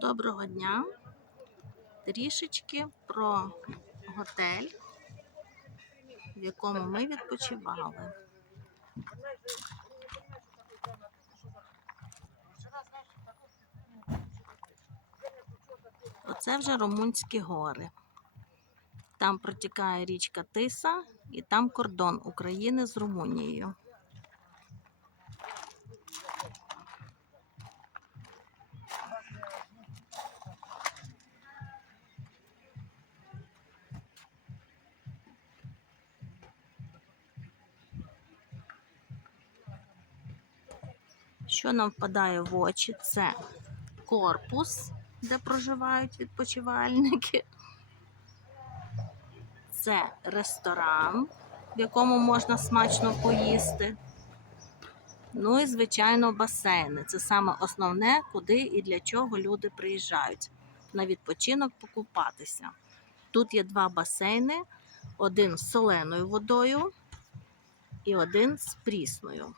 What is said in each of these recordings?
Доброго дня. Трішечки про готель, в якому ми відпочивали. Оце вже Румунські гори. Там протікає річка Тиса і там кордон України з Румунією. Що нам впадає в очі? Це корпус, де проживають відпочивальники. Це ресторан, в якому можна смачно поїсти. Ну і, звичайно, басейни. Це саме основне, куди і для чого люди приїжджають на відпочинок покупатися. Тут є два басейни: один з соленою водою і один з прісною.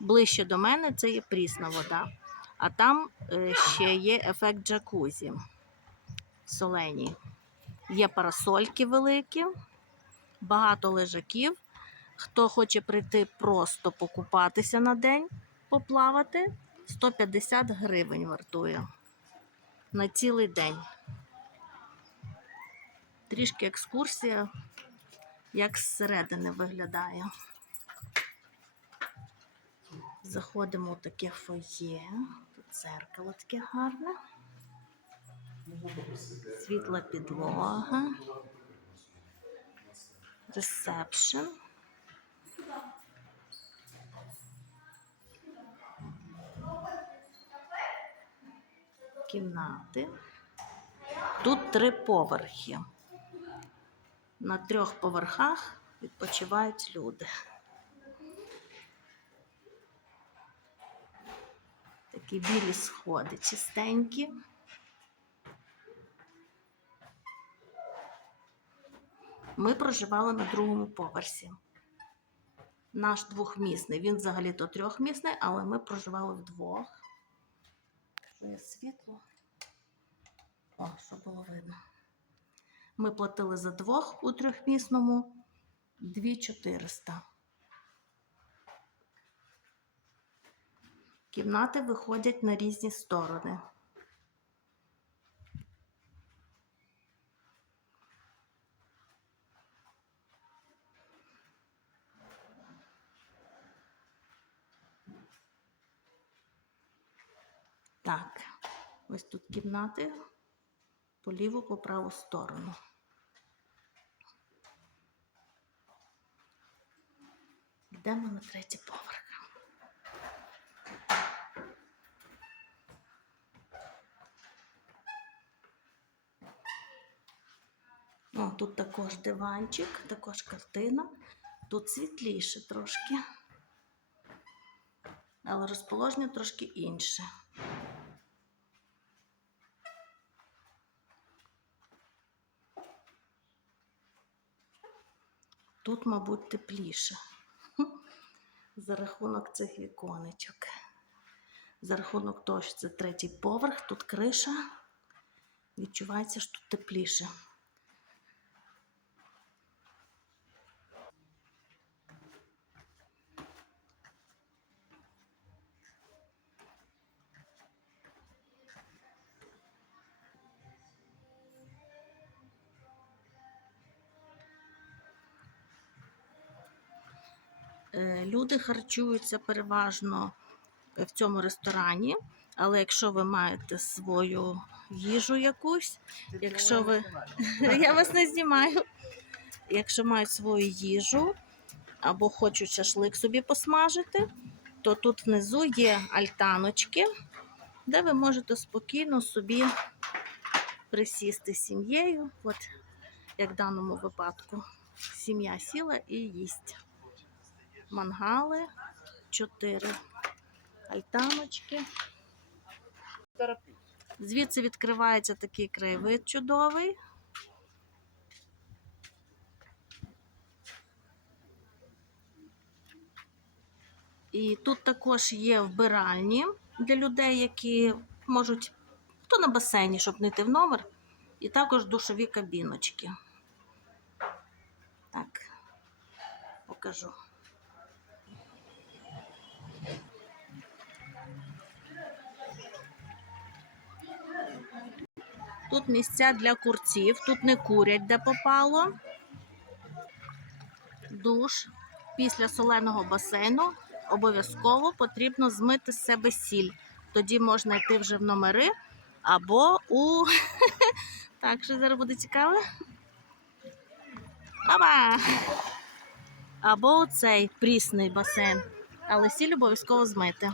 Ближче до мене це є прісна вода, а там е, ще є ефект джакузі солені. Є парасольки великі, багато лежаків. Хто хоче прийти просто покупатися на день, поплавати, 150 гривень вартує на цілий день. Трішки екскурсія, як зсередини виглядає. Заходимо в таке фоє. Тут дзеркало таке гарне. Світла підлога. Ресепшн. Кімнати. Тут три поверхи. На трьох поверхах відпочивають люди. Такі білі сходи чистенькі. Ми проживали на другому поверсі. Наш двохмісний. Він взагалі-то трьохмісний, але ми проживали вдвох. Що є світло? О, що було видно. Ми платили за двох у трьохмісному 2400. Кімнати виходять на різні сторони. Так, ось тут кімнати по ліву, по праву сторону. Йдемо на третій поверх. Тут також диванчик, також картина. Тут світліше трошки. Але розположення трошки інше. Тут, мабуть, тепліше. За рахунок цих віконечок. За рахунок того, що це третій поверх, тут криша. Відчувається, що тут тепліше. Люди харчуються переважно в цьому ресторані, але якщо ви маєте свою їжу якусь, якщо ви я вас не знімаю, якщо мають свою їжу або хочуть шашлик собі посмажити, то тут внизу є альтаночки, де ви можете спокійно собі присісти з сім'єю, от як в даному випадку. Сім'я сіла і їсть мангали, чотири альтаночки. Звідси відкривається такий краєвид чудовий. І тут також є вбиральні для людей, які можуть то на басейні, щоб не йти в номер. І також душові кабіночки. Так, покажу. Тут місця для курців, тут не курять, де попало. Душ після соленого басейну обов'язково потрібно змити з себе сіль. Тоді можна йти вже в номери або у. Так, що зараз буде цікаве? Опа! Або у цей прісний басейн. Але сіль обов'язково змити.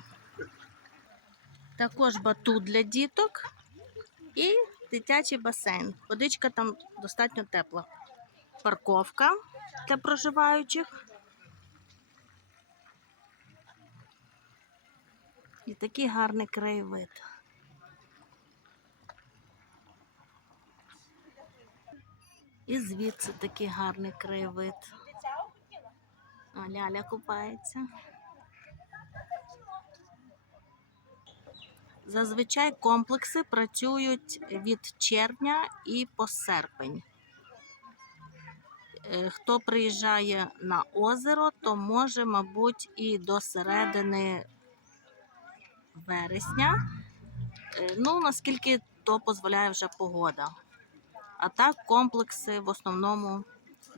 Також батут для діток і дитячий басейн. Водичка там достатньо тепла. Парковка для проживаючих. І такий гарний краєвид. І звідси такий гарний краєвид. Ляля купається. Зазвичай комплекси працюють від червня і по серпень. Е, Хто приїжджає на озеро, то може, мабуть, і до середини вересня. Е, Ну, наскільки то дозволяє вже погода. А так комплекси в основному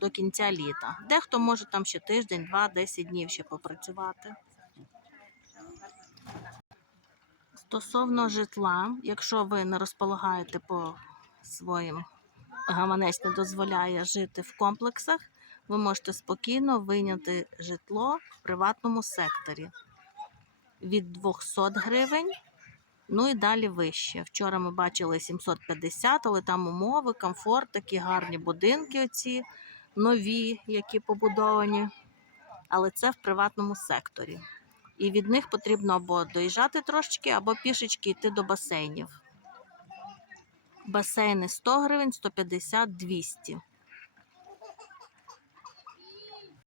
до кінця літа. Дехто може там ще тиждень, два, десять днів ще попрацювати. Стосовно житла, якщо ви не розполагаєте по своїм гаманець не дозволяє жити в комплексах, ви можете спокійно вийняти житло в приватному секторі від 200 гривень, ну і далі вище. Вчора ми бачили 750, але там умови, комфорт, такі гарні будинки, оці нові, які побудовані. Але це в приватному секторі. І від них потрібно або доїжджати трошечки, або пішечки йти до басейнів. Басейни 100 гривень, 150, 200.